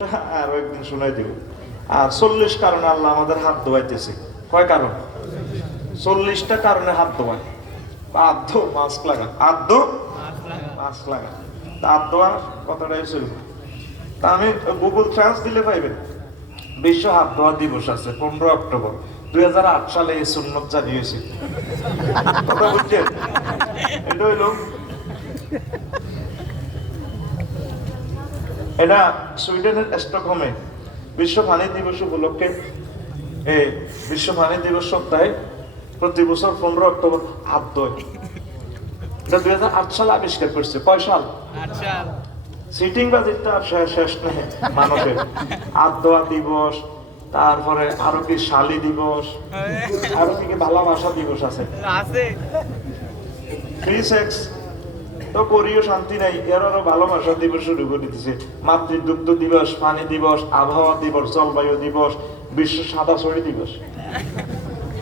আরো একদিন শোনাই দিব। আর 40 কারণে আল্লাহ আমাদের হাত ধোয়াইতেছে। কয় কারণ? 40টা কারণে হাত ধোয়ায়। হাত ধো মাস্ক লাগা, হাত ধো মাস্ক লাগা। হাত ধোয়ার কথাটাই চলবে। তা আমি গুগল ট্রান্স দিলে পাইবেন। বিশ্ব হাত ধোয়া দিবস আছে 15 অক্টোবর 2008 সালে এই সুন্নত জারি হয়েছে। কথা বুঝছেন? এটা হইল এটা সুইডেনের স্টকহোমে বিশ্ব পানি দিবস উপলক্ষে বিশ্ব পানি দিবস সপ্তাহে প্রতি বছর 15 অক্টোবর হাত ধোয়। এটা 2008 সালে আবিষ্কার করছে। কয় সাল? সিটিং বাজেটটা শেষ নেই মানুষের। হাত ধোয়া দিবস, তারপরে আরো কি শালি দিবস, আরো কি ভালোবাসা দিবস আছে, ফ্রি সেক্স তো করিও শান্তি নাই, এর আরো ভালোবাসা দিবস শুরু করে দিতেছে। মাতৃদুগ্ধ দিবস, পানি দিবস, আবহাওয়া দিবস, জলবায়ু দিবস, বিশ্ব সাদা ছড়ি দিবস,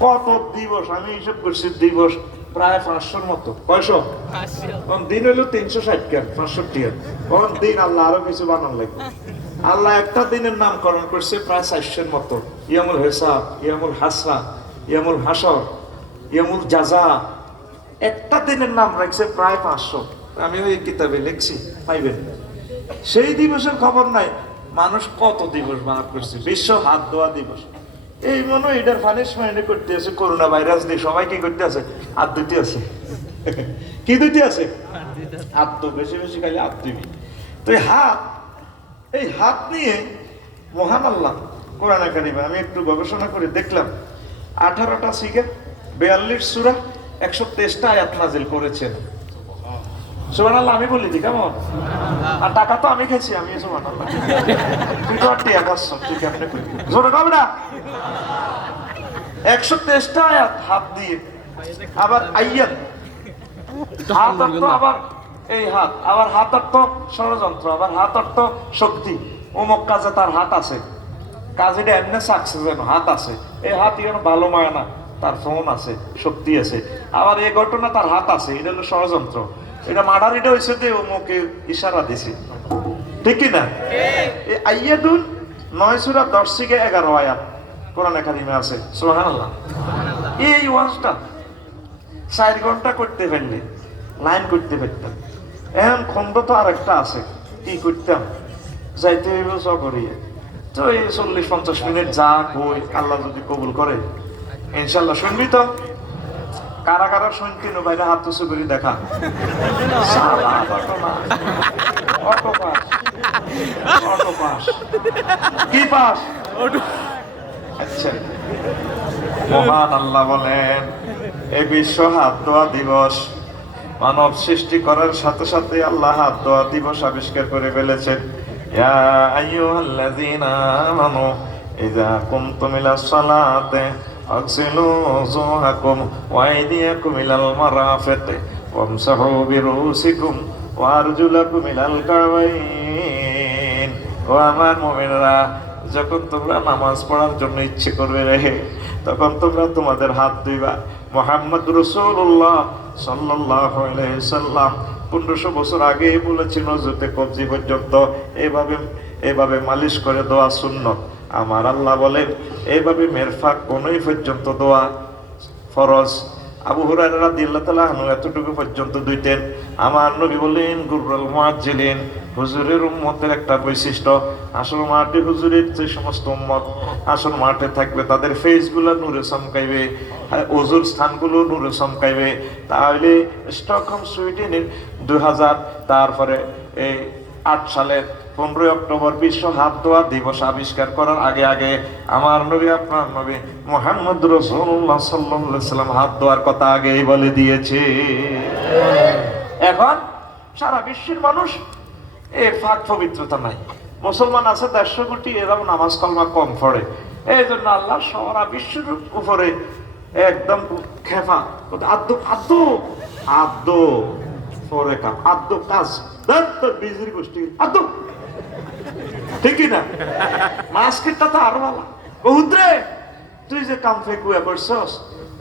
কত দিবস আমি হিসাব করছি। দিবস প্রায় 500-র মতো। কয়শো? দিন হইলো 360 65 কোন দিন আল্লাহ আরো কিছু বানান লাগবে। আল্লাহ একটা দিনের নামকরণ করছে প্রায় 400-র মতো। ইয়ামুল হিসাব, ইয়ামুল হাসরা, ইয়ামুল হাসর, ইয়ামুল জাযা, একটা দিনের নাম রাখছে প্রায় 500। আমি ওই কিতাবে লিখছি, পাইবেন। সেই দিবসের খবর নাই। মানুষ কত দিবস বার করছে। বিশ্ব হাত ধোয়া দিবস। এই মনে এটার পানিশমেন্ট করতে আছে। করোনা ভাইরাস দিয়ে সবাই কি করতে আছে? হাত ধুতে আছে। কি ধুতে আছে? হাত তো বেশি বেশি খালি হাত ধুবি। তো এই হাত নিয়ে মহান আল্লাহ কোরআনে কারিমে আমি একটু গবেষণা করে দেখলাম 18টা সিগা 42 সূরা 123টা আয়াত নাজিল করেছেন। সুবহানাল্লাহ আমি বলি দি কেমন? আর টাকা তো আমি খেয়েছি, আমি সুবহানাল্লাহ। তুই তো টিয়া খাচ্ছ, তুই কেমনে কইবি? জোরে কও না। 123টা আয়াত হাত দিয়ে। আবার আয়াত হাত অর্থ আবার এই হাত, আবার হাত অর্থ ষড়যন্ত্র, আবার হাত অর্থ শক্তি। অমুক কাজে তার হাত আছে, কাজে এমনি সাকসেস যেন হাত আছে। এই হাত যেন ভালো মায় না, তার ফোন আছে, শক্তি আছে। আবার এই ঘটনা তার হাত আছে, এটা হলো ষড়যন্ত্র। এটা মার্ডারিটা হয়েছে যে অমুকে ইশারা দিছে, ঠিক কি না? এই আইয়াদুন 9 সূরা 10 থেকে 11 আয়াত কোরআনে কারিমে আছে। সুবহানাল্লাহ। এই ওয়াজটা 4 ঘন্টা করতে পারলে লাইন করতে পারতাম। এখন খন্ড তো আরেকটা আছে, কি করতাম? যাইতে হইব চকরিয়ে। তো এই 40-50 মিনিট যা কই আল্লাহ যদি কবুল করে ইনশাল্লাহ শুনবি তো। কারা কারা শুনতি নো ভাইরা হাত উঁচু করে দেখা। অটো পাস কি পাস? আচ্ছা, মহান আল্লাহ বলেন এই বিশ্ব হাত ধোয়া দিবস মানব সৃষ্টি করার সাথে সাথে আল্লাহ হাত ধোয়া দিবস আবিষ্কার করে ফেলেছেন। ইয়া আইয়ুহাল্লাযীনা আমানু ইযা কুমতুম ইলাস সালাতি আগসিলু ওযুহাকুম ওয়া আইদিয়াকুম ইলাল মারাফিকি ওয়ামসাহু বিরুসিকুম ওয়া আরজুলাকুম ইলাল কাবাইন। ও আমার মুমিনরা, যখন তোমরা নামাজ পড়ার জন্য ইচ্ছে করবে তখন তোমরা তোমাদের হাত ধুইবা। মুহাম্মদ রাসূলুল্লাহ সাল্লাল্লাহু আলাইহি সাল্লাম 1500 বছর আগে বলেছেন নজরতে কবজি পর্যন্ত এভাবে মালিশ করে দোয়া সুন্নত। আমার আল্লাহ বলেন এইভাবে মেরফাক কোনই পর্যন্ত দোয়া ফরজ। আবু হুরায়রা রাদিয়াল্লাহু তাআলা আনহু এতটুকু পর্যন্ত দুইতেন। আমার নবী বলেন গুরুল মুআজ্জিলিন, হুজুরের উম্মতের একটা বৈশিষ্ট্য, আসল মাঠে হুজুরের যে সমস্ত উম্মত আসল মাঠে থাকবে তাদের ফেসগুলো নূরে চমকাইবে, ওজুর স্থানগুলো নূরে চমকাইবে। তাহলে স্টকহোম সুইডেনের 2000 তারপরে এই 8 সালের 15 অক্টোবর বিশ্ব হাত ধোয়া দিবস আবিষ্কার করার আগে আগে আমার নবী আপনার নবী মুহাম্মদ রাসূলুল্লাহ সাল্লাল্লাহু আলাইহি সাল্লাম হাত ধোয়ার কথা আগেই বলে দিয়েছে। এখন সারা বিশ্বের মানুষ এর ফাঁক পবিত্রতা নাই। মুসলমান আছে 150 কোটি, এরাও নামাজ কালমা কম পড়ে। এই জন্য আল্লাহ সারা বিশ্বের উপরে একদম খেফা আদ্দু আদ্দু আদ্দু পরে কাম আদ্দু কাজ তোর বিজরি গোষ্ঠী আদ্দু, ঠিক না? মাস্কেরটা তো আরো ভালো। বহুত রে তুই যে কাম ফেকুয়া করছস,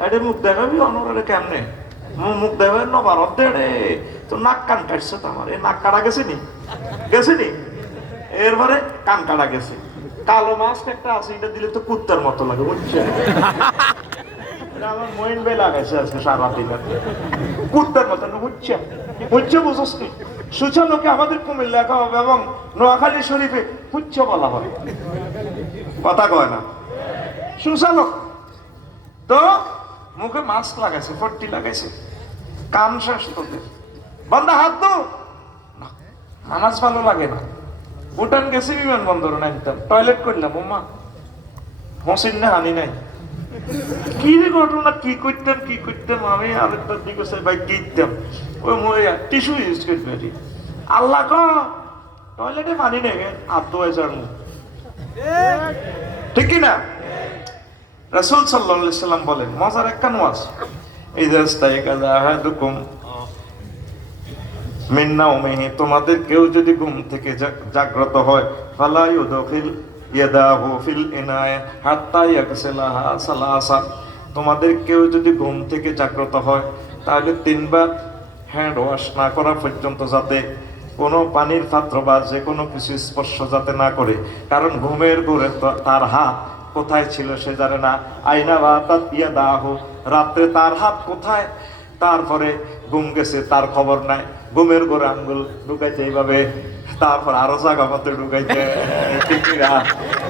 এটা মুখ দেখাবি অনরে কেমনে? মুখ দেবেন না ভারত দে রে, তো নাক কান কাটছে তো আমার। এই নাক কাটা গেছে নি? এরপরে কান কাটা গেছে, কালো মাছ একটা আছে, এটা দিলে তো কুত্তার মতো লাগে, বুঝছেন? আমার মইন ভাই লাগাইছে আজকে সারাদিন, কুত্তার মতো বুঝছে বুঝছে, বুঝছ নি? সূচনাকে আমাদের কুমিল্লা লেখা হবে এবং নোয়াখালী শরীফে পুচ্ছ বলা হয়, কথা কয় না সুচালক। তো মুখে মাস্ক লাগাইছে, ফট্টি লাগাইছে, কান শেষ তোদের, বান্দা হাত দো, নামাজ ভালো লাগে না, ভুটান গেছি বিমানবন্দরে নামতাম, টয়লেট করলাম, ওমা মসিন না হানি নাই, কি ঘটনা, কি করতাম আমি আরেকটার দিকে ভাই গিতাম, ওই মরিয়া টিস্যু ইউজ করতে পারি, আল্লাহ ক টয়লেটে পানি নেই, হাত ধোয়া যার মুখ, ঠিক কিনা? রাসূল সাল্লাল্লাহু আলাইহি সাল্লাম বলেন, মজার একটা ওয়াজ, ইযা ইস্তাইকাযা আহাদুকুম মিন নাওমিহি, তোমাদের কেউ যদি ঘুম থেকে জাগ্রত হয়, ফালা ইউদখিল ইয়াদাহু ফিল ইনায়া হাত্তা ইয়াগসিলাহা সালাসা, তোমাদের কেউ যদি ঘুম থেকে জাগ্রত হয় তাহলে তিনবার হ্যান্ড ওয়াশ না করা পর্যন্ত যাতে কোনো পানির পাত্র বা যে কোনো কিছু স্পর্শ যাতে না করে, কারণ ঘুমের ঘোরে তার হাত কোথায় ছিল সে জানে না, আইনা বাতাত ইয়াদাহু, রাত্রে তার হাত কোথায়, তারপরে ঘুম গেছে তার খবর নাই, ঘুমের ঘরে আঙ্গুল ঢুকাইতে এইভাবে, তারপর আরো জায়গা মতো ঢুকাইতে,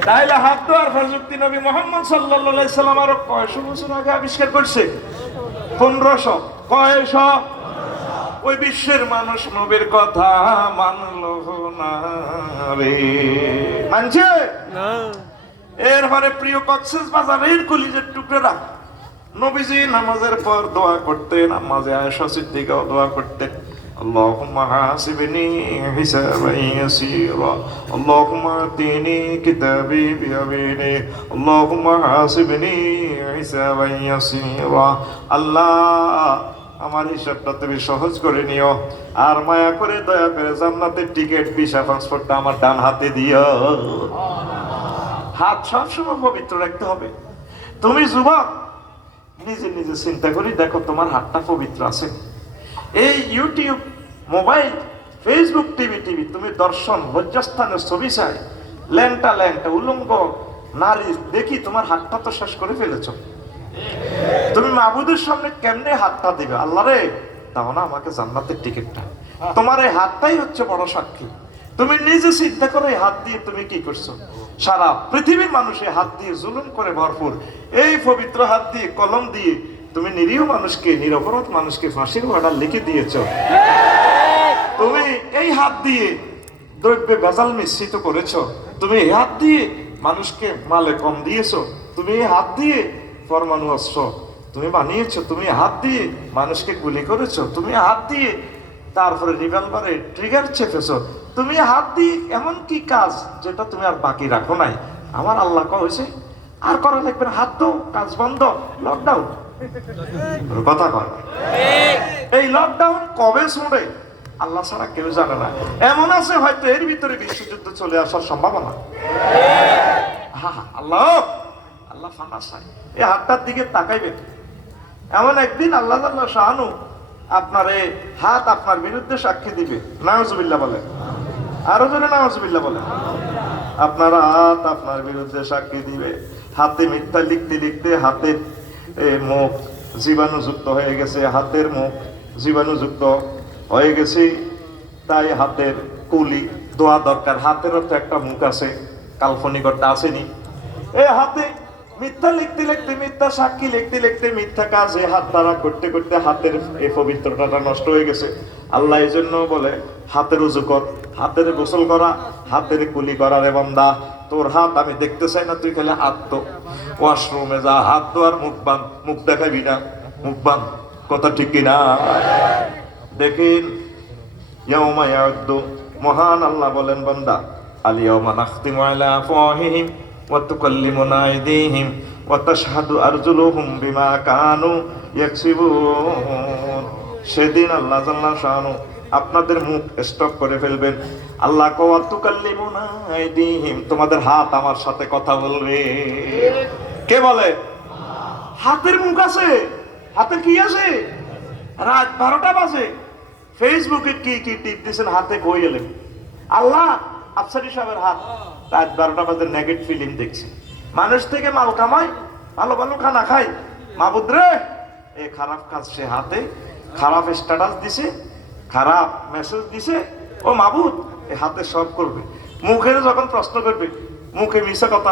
তাইলে হাত ধোয়ার প্রযুক্তি নবী মুহাম্মদ সাল্লাল্লাহু আলাইহি সাল্লাম আরো 500 বছর আগে আবিষ্কার করছে, 1500 কয়শো, ওই বিশ্বের মানুষ নবীর কথা মানলো না রে, মানছে না। এরপরে প্রিয় কক্সেস বাজারের কলিজের টুকরা, নবীজি নামাজের পর দোয়া করতেন, নামাজে আয়েশা সিদ্দিকাও দোয়া করতেন, আল্লাহুম্মা হাসিবনি হিসাবান ইয়াসীরা, আল্লাহুম্মা আতিনি কিতাবি বিয়ামিনি, আল্লাহুম্মা হাসিবনি হিসাবান ইয়াসীরা, আল্লাহ আমার হিসাবটা তুমি সহজ করে নিও, আর মায়া করে দয়া করে জান্নাতের টিকিট ভিসা পাসপোর্টটা আমার ডান হাতে দিও। হাত সবসময় পবিত্র রাখতে হবে। তুমি যুবক নিজে নিজে চিন্তা করি দেখো তোমার হাতটা পবিত্র আছে। এই ইউটিউব, মোবাইল, ফেসবুক, টিভি তুমি দর্শন, লজ্জাস্থানের ছবি চাই, ল্যাংটা উলঙ্গ নারী দেখি তোমার হাতটা তো শেষ করে ফেলেছ। তুমি মাবুদের সামনে কেমনে হাতটা দিবে, আল্লাহ রে দাও না আমাকে জান্নাতের টিকিটটা, তোমার এই হাতটাই হচ্ছে বড় সাক্ষী। তুমি নিজে চিন্তা করে এই হাত দিয়ে তুমি কি করছো, সারা পৃথিবীর মানুষের হাত দিয়ে জুলুম করে ভরপুর, এই পবিত্র হাত দিয়ে কলম দিয়ে তুমি নিরীহ মানুষকে, নিরপরাধ মানুষকে ফাঁসির অর্ডার লিখে দিয়েছো। তুমি এই হাত দিয়ে দ্রব্যে ভেজাল মিশ্রিত করেছো, তুমি এই হাত দিয়ে মানুষকে মালে কম দিয়েছো, তুমি এই হাত দিয়ে পরমাণু অস্ত্র তুমি বানিয়েছো, তুমি হাত দিয়ে মানুষকে গুলি করেছো, তুমি হাত দিয়ে তারপরে রিভলভারে ট্রিগার চেপেছো, তুমি হাত দিয়ে এমন কি কাজ যেটা তুমি আর বাকি রাখো নাই। আমার আল্লাহ কইছে আর করা লাগবে না, হাত দাও, কাজ বন্ধ, লকডাউন। কথা কয় এই লকডাউন কবে শুনে আল্লাহ ছাড়া কেউ জানে না। এমন আছে হয়তো এর ভিতরে বিশ্বযুদ্ধ চলে আসার সম্ভাবনা। আল্লাহ আল্লাহ ফানা চাই, এই হাতটার দিকে তাকাইবে। এমন একদিন আল্লাহ শাহানু আপনার এই হাত আপনার বিরুদ্ধে সাক্ষী দিবে। নাউজুবিল্লাহ বলে, আরো জোরে নাউজুবিল্লাহ বলে। আপনার হাত আপনার বিরুদ্ধে সাক্ষী দিবে। হাতে মিথ্যা লিখতে লিখতে হাতের মুখ জীবাণুযুক্ত হয়ে গেছে, হাতের মুখ জীবাণুযুক্ত হয়ে গেছে, তাই হাতের কুলি দোয়া দরকার। হাতেরও তো একটা মুখ আছে, কাল্পনিকতা আসেনি। এই হাতে মিথ্যা লিখতে লিখতে, মিথ্যা সাক্ষী লিখতে লিখতে, মিথ্যা কাজে হাত দ্বারা করতে করতে হাতের এই পবিত্রতাটা নষ্ট হয়ে গেছে। আল্লাহ এই জন্য বলে হাতের উজু কর, হাতের গোসল করা, হাতের কুলি করা। রে বান্দা তোর হাত আমি দেখতে চাই না, তুই খেলে হাত তো ওয়াশরুমে যা, হাত তো আর মুখ বান, মুখ দেখাবি না, মুখ বান। কথা ঠিক কিনা? দেখেন ইয়াউমা ইয়াউদ্দু, মহান আল্লাহ বলেন বান্দা আল ইয়াউমা নাখতিমু আলা আফওয়াহিহিম ওয়া তুকাল্লিমুনা আইদিহিম ওয়া তাশহাদু আরজুলুহুম বিমা কানু ইয়াকসিবুন। সেদিন আল্লাহ জাল্লা শানু আপনাদের মুখ স্টপ করে ফেলবেন। আল্লাহ ওয়া তুকাল্লিমুনা আইদিহিম, তোমাদের হাত আমার সাথে কথা বলবে। কে বলে? হাতের মুখ আছে, হাতের কি আছে? রাত 12টা বাজে ফেসবুকে কি কি টিপ দিয়েছেন, হাতে বই এলেন। আল্লাহ আফসারি সাহেবের হাত রাত 12টা বাজে নেগেট ফিল্ম দেখছে, মানুষ থেকে মাল কামাই, ভালো ভালো খানা খাই, মাবুদ রে এই খারাপ কাজ সে হাতে খারাপ স্ট্যাটাস দিছে, খারাপ মেসেজ দিছে, ও মাবুদ এই হাতে সব করবে, মুখে যখন প্রশ্ন করবে মুখে মিশা কথা